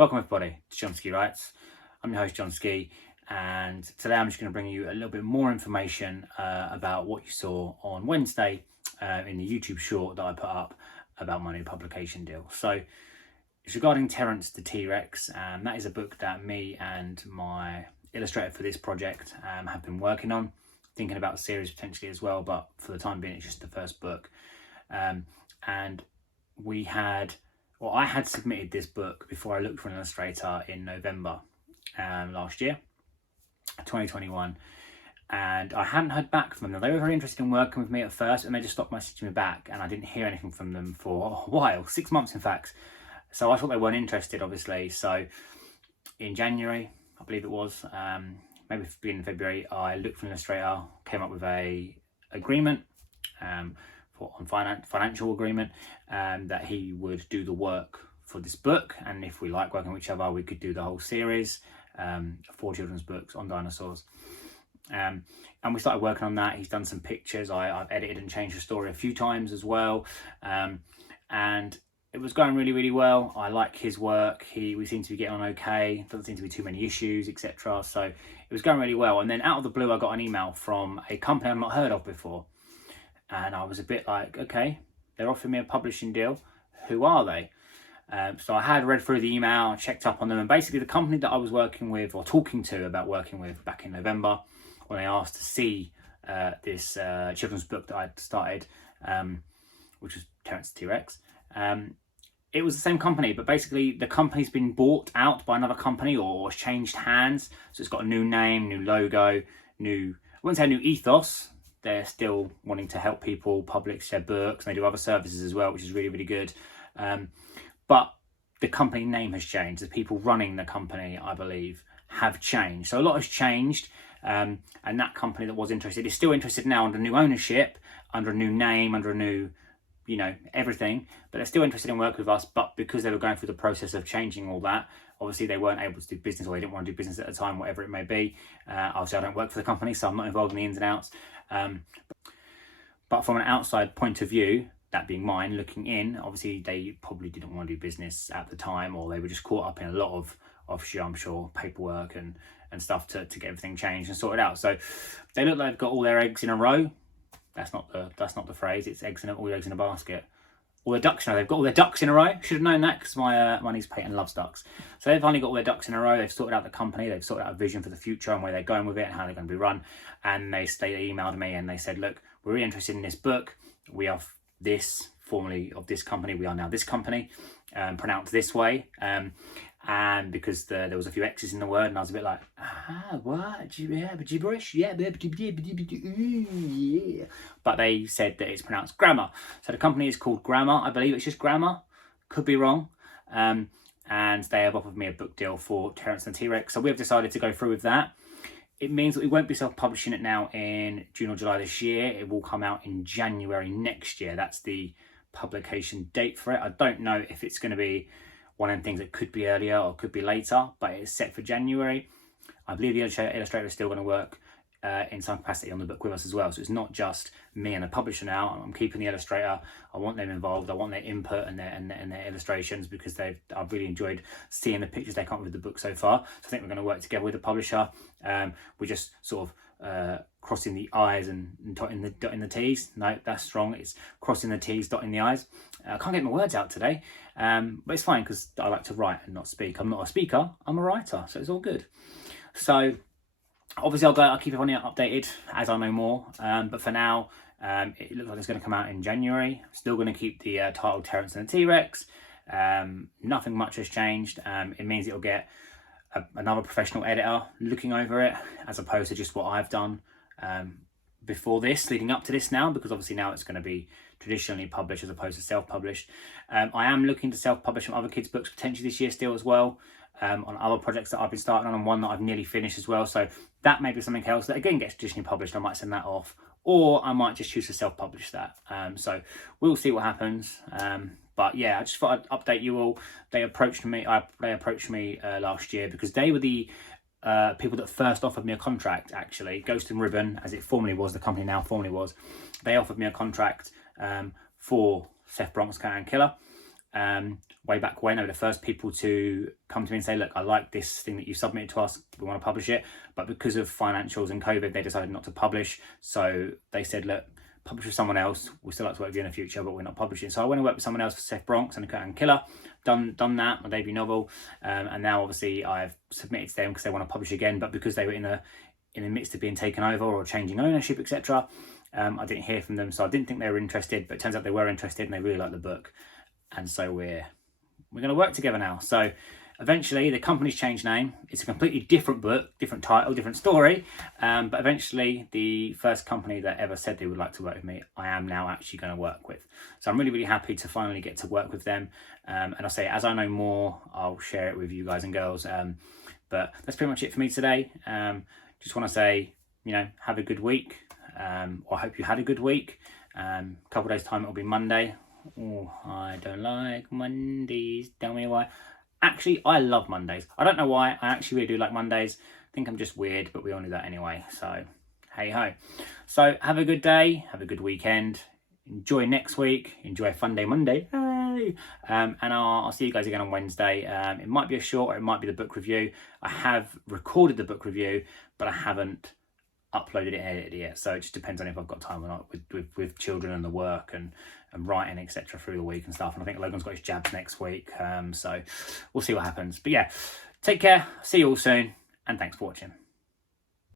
Welcome everybody to John Ski Writes. I'm your host John Ski, and today I'm just going to bring you a little bit more information about what you saw on Wednesday in the YouTube short that I put up about my new publication deal. So it's regarding Terence the T-Rex, and that is a book that me and my illustrator for this project have been working on, thinking about a series potentially as well, but for the time being it's just the first book. And I had submitted this book before I looked for an illustrator in November last year, 2021, and I hadn't heard back from them. They were very interested in working with me at first, and they just stopped messaging me back, and I didn't hear anything from them for a while, 6 months in fact. So I thought they weren't interested, obviously. So in January, I believe it was, maybe beginning of February, I looked for an illustrator, came up with a agreement, financial agreement, that he would do the work for this book, and if we like working with each other, we could do the whole series, 4 children's books on dinosaurs. And we started working on that. He's done some pictures. I've edited and changed the story a few times as well, and it was going really, really well. I like his work. We seem to be getting on okay. Doesn't seem to be too many issues, etc. So it was going really well. And then out of the blue, I got an email from a company I've not heard of before. And I was a bit like, okay, they're offering me a publishing deal. Who are they? So I had read through the email, checked up on them. And basically the company that I was working with or talking to about working with back in November, when they asked to see this children's book that I'd started, which was Terence the T-Rex, it was the same company, but basically the company's been bought out by another company or changed hands. So it's got a new name, new logo, I wouldn't say a new ethos. They're still wanting to help people publish their books. They do other services as well, which is really, really good. But the company name has changed. The people running the company, I believe, have changed. So a lot has changed. And that company that was interested is still interested now under new ownership, under a new name, under a new, everything. But they're still interested in working with us. But because they were going through the process of changing all that, obviously they weren't able to do business, or they didn't want to do business at the time, whatever it may be. Obviously I don't work for the company, so I'm not involved in the ins and outs. But from an outside point of view, that being mine, looking in, obviously they probably didn't want to do business at the time, or they were just caught up in a lot of offshore, I'm sure, paperwork and stuff to get everything changed and sorted out. So they look like they've got all their eggs in a row. That's not the phrase. It's all your eggs in a basket. All their ducks in a row. They've got all their ducks in a row. Should have known that because my niece Peyton loves ducks. So they've finally got all their ducks in a row. They've sorted out the company. They've sorted out a vision for the future and where they're going with it and how they're going to be run. And they emailed me and they said, look, we're really interested in this book. We are this, formerly of this company. We are now this company, pronounced this way. And because there was a few X's in the word, and I was a bit like, what? Gibberish? Yeah. But they said that it's pronounced Grammar. So the company is called Grammar. I believe it's just Grammar. Could be wrong. And they have offered me a book deal for Terence and T-Rex. So we've decided to go through with that. It means that we won't be self-publishing it now in June or July this year. It will come out in January next year. That's the publication date for it. I don't know if it's going to be one of them things that could be earlier or could be later, but it's set for January. I believe the illustrator is still going to work in some capacity on the book with us as well. So it's not just me and the publisher now. I'm keeping the illustrator. I want them involved. I want their input and their illustrations, because I've really enjoyed seeing the pictures they come up with the book so far. So I think we're going to work together with the publisher. We're just sort of crossing the I's and dotting the T's. No, that's wrong. It's crossing the T's, dotting the I's. I can't get my words out today, but it's fine because I like to write and not speak. I'm not a speaker, I'm a writer, so it's all good. So obviously I'll keep everyone updated as I know more, but for now it looks like it's going to come out in January. I'm still going to keep the title Terence and the T-Rex. Nothing much has changed. It means it'll get another professional editor looking over it, as opposed to just what I've done before this, leading up to this now, because obviously now it's going to be traditionally published as opposed to self-published. I am looking to self-publish some other kids' books potentially this year still as well, on other projects that I've been starting on, and one that I've nearly finished as well. So that may be something else that again gets traditionally published. I might send that off, or I might just choose to self-publish that. So we'll see what happens. But yeah, I just thought I'd update you all. They approached me last year because they were the people that first offered me a contract, actually. Ghost and Ribbon, as it formerly was, the company now formerly was, they offered me a contract for Seth Bronx Cat and Killer. way back when. They were the first people to come to me and say, look, I like this thing that you submitted to us, we want to publish it. But because of financials and COVID, they decided not to publish. So they said, look, publish with someone else. We still like to work with you in the future, but we're not publishing. So I went and worked with someone else, for Seth Bronx and Killer. Done that, my debut novel. And now obviously I've submitted to them because they want to publish again. But because they were in the midst of being taken over or changing ownership, etc., I didn't hear from them. So I didn't think they were interested, but it turns out they were interested and they really liked the book. And so we're going to work together now. So eventually the company's changed name. It's a completely different book, different title, different story. But eventually the first company that ever said they would like to work with me, I am now actually going to work with. So I'm really, really happy to finally get to work with them. And I'll say, as I know more, I'll share it with you guys and girls. But that's pretty much it for me today. Just want to say, have a good week. Or I hope you had a good week. A couple of days' time, it'll be Monday. Oh, I don't like Mondays. Tell me why. Actually, I love Mondays. I don't know why. I actually really do like Mondays. I think I'm just weird, but we all knew that anyway. So, hey ho. So, have a good day. Have a good weekend. Enjoy next week. Enjoy Fun Day Monday. Hey! And I'll see you guys again on Wednesday. It might be a short or it might be the book review. I have recorded the book review, but I haven't uploaded it and edited it yet. So it just depends on if I've got time or not with children and the work and writing, etc. through the week and stuff. And I think Logan's got his jabs next week. So we'll see what happens. But yeah, take care. See you all soon. And thanks for watching.